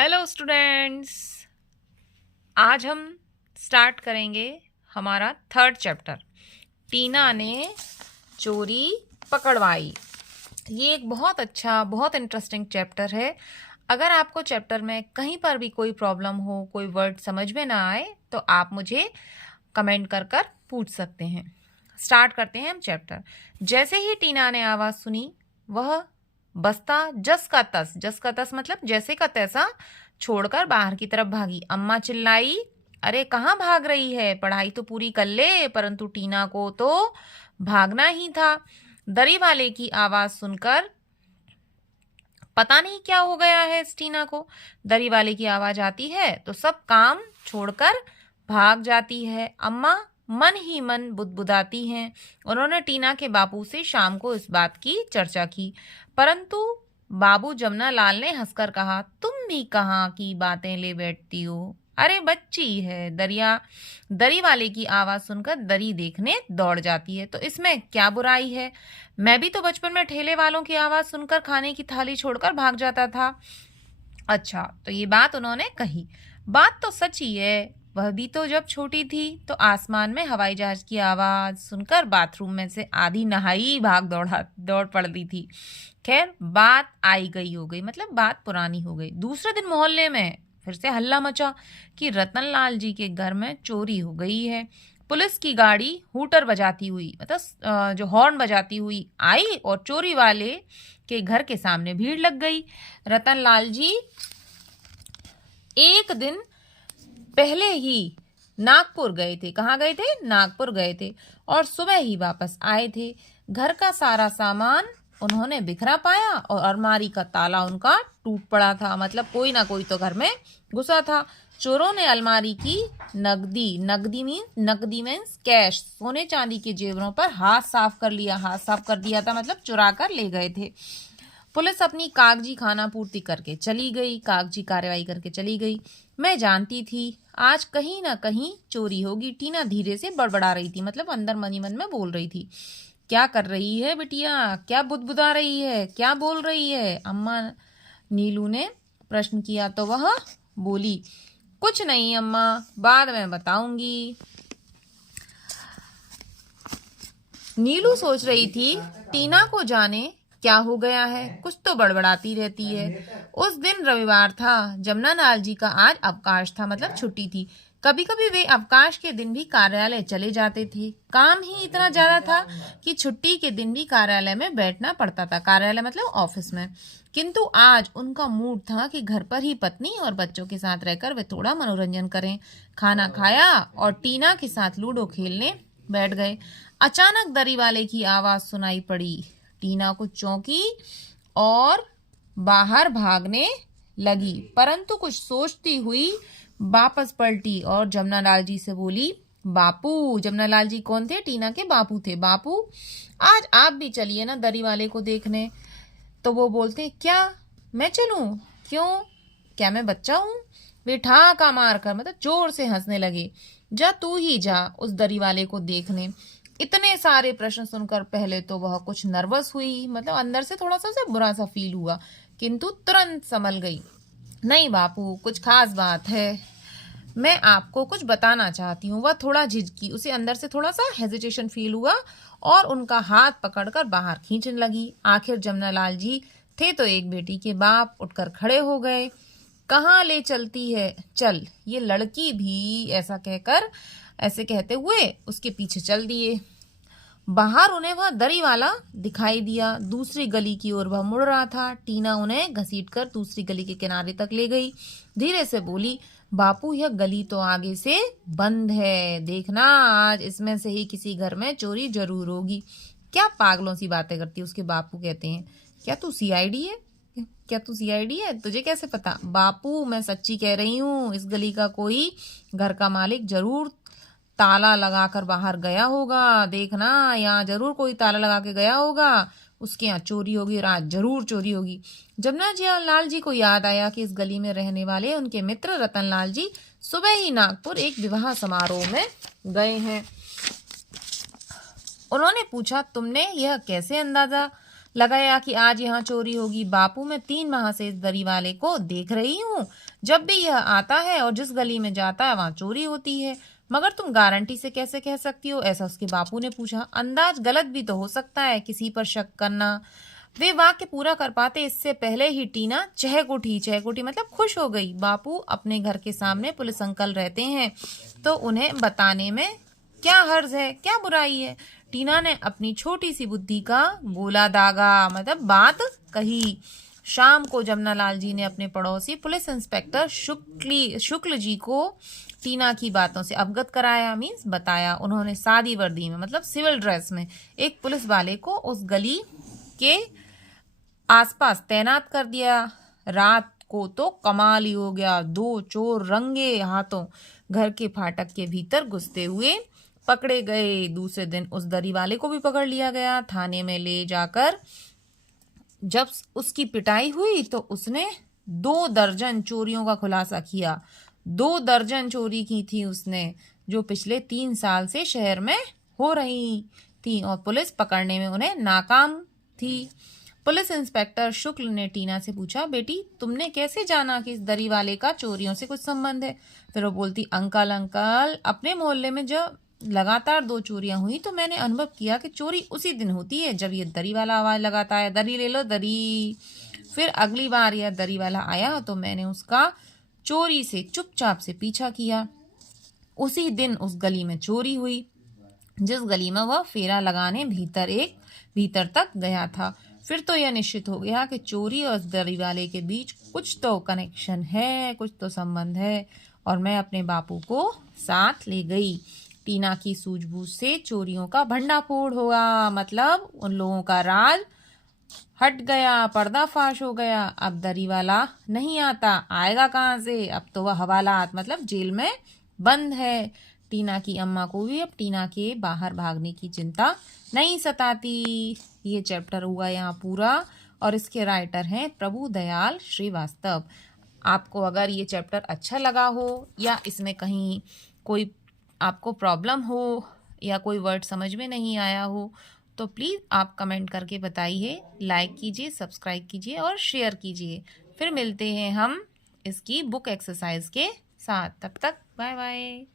Hello students, आज हम start करेंगे हमारा थर्ड चैप्टर। टीना ने चोरी पकड़वाई। ये एक बहुत अच्छा, बहुत इंटरेस्टिंग चैप्टर है। अगर आपको चैप्टर में कहीं पर भी कोई प्रॉब्लम हो, कोई वर्ड समझ में ना आए, तो आप मुझे कमेंट कर कर पूछ सकते हैं। स्टार्ट करते हैं हम चैप्टर। जैसे ही टीना ने आवाज़ सुनी, वह बस्ता जस का तस मतलब जैसे का तैसा छोड़कर बाहर की तरफ भागी। अम्मा चिल्लाई, अरे कहाँ भाग रही है, पढ़ाई तो पूरी कर ले। परंतु टीना को तो भागना ही था। दरी वाले की आवाज सुनकर पता नहीं क्या हो गया है इस टीना को। दरी वाले की आवाज आती है तो सब काम छोड़कर भाग जाती है। अम्मा मन ही मन बुदबुदाती हैं। उन्होंने टीना के बापू से शाम को इस बात की चर्चा की, परंतु बाबू जमुना लाल ने हंसकर कहा, तुम भी कहाँ की बातें ले बैठती हो, अरे बच्ची है। दरी वाले की आवाज सुनकर दरी देखने दौड़ जाती है। तो इसमें क्या बुराई है? मैं भी तो बचपन में ठेले वालों की आवाज सुनकर खाने की थाली छोड़कर भाग जाता था। अच्छा, तो ये बात उन्होंने कही। बात तो सच ही है। वह भी तो जब छोटी थी तो आसमान में हवाई जहाज की आवाज सुनकर बाथरूम में से आधी नहाई भाग दौड़ पड़ती थी। खैर, बात आई गई हो गई, मतलब बात पुरानी हो गई। दूसरे दिन मोहल्ले में फिर से हल्ला मचा कि रतनलाल जी के घर में चोरी हो गई है। पुलिस की गाड़ी हूटर बजाती हुई, मतलब जो हॉर्न बजाती हुई आई और चोरी वाले के घर के सामने भीड़ लग गई। रतनलाल जी एक दिन पहले ही नागपुर गए थे। कहाँ गए थे? नागपुर गए थे और सुबह ही वापस आए थे। घर का सारा सामान उन्होंने बिखरा पाया और अलमारी का ताला उनका टूट पड़ा था। मतलब कोई ना कोई तो घर में घुसा था। चोरों ने अलमारी की नकदी मीन्स कैश, सोने चांदी के जेवरों पर हाथ साफ कर दिया था, मतलब चुरा कर ले गए थे। पुलिस अपनी कागजी खाना पूर्ति करके चली गई, कागजी कार्रवाई करके चली गई। मैं जानती थी आज कहीं ना कहीं चोरी होगी। टीना धीरे से बड़बड़ा रही थी, मतलब अंदर मनी मन में बोल रही थी। क्या कर रही है बिटिया? क्या बुदबुदा रही है? क्या बोल रही है? अम्मा नीलू ने प्रश्न किया तो वह बोली, कुछ नहीं अम्मा, बाद में बताऊंगी। नीलू सोच रही थी टीना को जाने क्या हो गया है, कुछ तो बड़बड़ाती रहती है। उस दिन रविवार था। जमुना लाल जी का आज अवकाश था, मतलब छुट्टी थी। कभी कभी वे अवकाश के दिन भी कार्यालय चले जाते थे। काम ही इतना ज्यादा था कि छुट्टी के दिन भी कार्यालय में बैठना पड़ता था। कार्यालय मतलब ऑफिस में। किंतु आज उनका मूड था कि घर पर ही पत्नी और बच्चों के साथ रहकर वे थोड़ा मनोरंजन करें। खाना खाया और टीना के साथ लूडो खेलने बैठ गए। अचानक दरी वाले की आवाज सुनाई पड़ी। टीना को चौंकी और बाहर भागने लगी, परंतु कुछ सोचती हुई वापस पलटी और जमुना लाल जी से बोली, बापू। जमुना लाल जी कौन थे? टीना के बापू थे। बापू, आज आप भी चलिए ना दरी वाले को देखने। तो वो बोलते, क्या मैं चलूं? क्यों? क्या मैं बच्चा हूं? वे ठाका मारकर मतलब जोर से हंसने लगे। जा तू ही जा उस दरी वाले को देखने। इतने सारे प्रश्न सुनकर पहले तो वह कुछ नर्वस हुई, मतलब अंदर से थोड़ा सा उसे बुरा सा फील हुआ, किंतु तुरंत संभल गई। नहीं बापू, कुछ खास बात है, मैं आपको कुछ बताना चाहती हूँ। वह थोड़ा झिझकी, उसे अंदर से थोड़ा सा हेजिटेशन फील हुआ और उनका हाथ पकड़कर बाहर खींचने लगी। आखिर जमुना लाल जी थे तो एक बेटी के बाप। उठकर खड़े हो गए। कहाँ ले चलती है, चल। ये लड़की भी ऐसे कहते हुए उसके पीछे चल दिए। बाहर उन्हें वह दरी वाला दिखाई दिया। दूसरी गली की ओर वह मुड़ रहा था। टीना उन्हें घसीटकर दूसरी गली के किनारे तक ले गई। धीरे से बोली, बापू यह गली तो आगे से बंद है, देखना आज इसमें से ही किसी घर में चोरी जरूर होगी। क्या पागलों सी बातें करती है, उसके बापू कहते हैं। क्या तू सीआईडी है? तुझे कैसे पता? बापू, मैं सच्ची कह रही हूँ, इस गली का कोई घर का मालिक जरूर ताला लगाकर बाहर गया होगा। देखना, यहाँ जरूर कोई ताला लगा के गया होगा। उसके यहाँ चोरी होगी, रात जरूर चोरी होगी। जमुना जी लाल जी को याद आया कि इस गली में रहने वाले उनके मित्र रतनलाल जी सुबह ही नागपुर एक विवाह समारोह में गए हैं। उन्होंने पूछा, तुमने यह कैसे अंदाजा लगाया कि आज यहाँ चोरी होगी। बापू, मैं 3 माह से इस दरी वाले को देख रही हूँ। जब भी यह आता है और जिस गली में जाता है वहां चोरी होती है। मगर तुम गारंटी से कैसे कह सकती हो? ऐसा उसके बापू ने पूछा। अंदाज गलत भी तो हो सकता है, किसी पर शक करना। वे वाक्य पूरा कर पाते इससे पहले ही टीना चहक उठी। चहक उठी मतलब खुश हो गई। बापू अपने घर के सामने पुलिस अंकल रहते हैं, तो उन्हें बताने में क्या हर्ज है, क्या बुराई है? टीना ने अपनी छोटी सी बुद्धि का गोला दागा, मतलब बात कही। शाम को जमनालाल जी ने अपने पड़ोसी पुलिस इंस्पेक्टर शुक्ल जी को टीना की बातों से अवगत कराया, मीन्स बताया। उन्होंने सादी वर्दी में, मतलब सिविल ड्रेस में, एक पुलिस वाले को उस गली के आसपास तैनात कर दिया। रात को तो कमाल ही हो गया। 2 चोर रंगे हाथों घर के फाटक के भीतर घुसते हुए पकड़े गए। दूसरे दिन उस दरी वाले को भी पकड़ लिया गया। थाने में ले जाकर जब उसकी पिटाई हुई तो उसने 2 दर्जन चोरियों का खुलासा किया। 2 दर्जन चोरी की थी उसने, जो पिछले 3 साल से शहर में हो रही थी, और पुलिस पकड़ने में उन्हें नाकाम थी। पुलिस इंस्पेक्टर शुक्ल ने टीना से पूछा, बेटी तुमने कैसे जाना कि इस दरी वाले का चोरियों से कुछ संबंध है? फिर वो बोलती, अंकल अपने मोहल्ले में जब लगातार 2 चोरियां हुई तो मैंने अनुभव किया कि चोरी उसी दिन होती है जब ये दरी वाला आवाज लगाता है, दरी ले लो दरी। फिर अगली बार यह दरी वाला आया तो मैंने उसका चोरी से चुपचाप से पीछा किया। उसी दिन उस गली में चोरी हुई जिस गली में वह फेरा लगाने भीतर तक गया था। फिर तो यह निश्चित हो गया कि चोरी और दरी वाले के बीच कुछ तो कनेक्शन है, कुछ तो संबंध है, और मैं अपने बापू को साथ ले गई। टीना की सूझबूझ से चोरियों का भंडाफोड़ हुआ, मतलब उन लोगों का राज हट गया, पर्दाफाश हो गया। अब दरी वाला नहीं आता, आएगा कहाँ से? अब तो वह हवालात, मतलब जेल में बंद है। टीना की अम्मा को भी अब टीना के बाहर भागने की चिंता नहीं सताती। ये चैप्टर हुआ यहाँ पूरा, और इसके राइटर हैं प्रभु दयाल श्रीवास्तव। आपको अगर ये चैप्टर अच्छा लगा हो या इसमें कहीं कोई आपको प्रॉब्लम हो या कोई वर्ड समझ में नहीं आया हो तो प्लीज़ आप कमेंट करके बताइए, लाइक कीजिए, सब्सक्राइब कीजिए और शेयर कीजिए। फिर मिलते हैं हम इसकी बुक एक्सरसाइज के साथ। तब तक बाय बाय।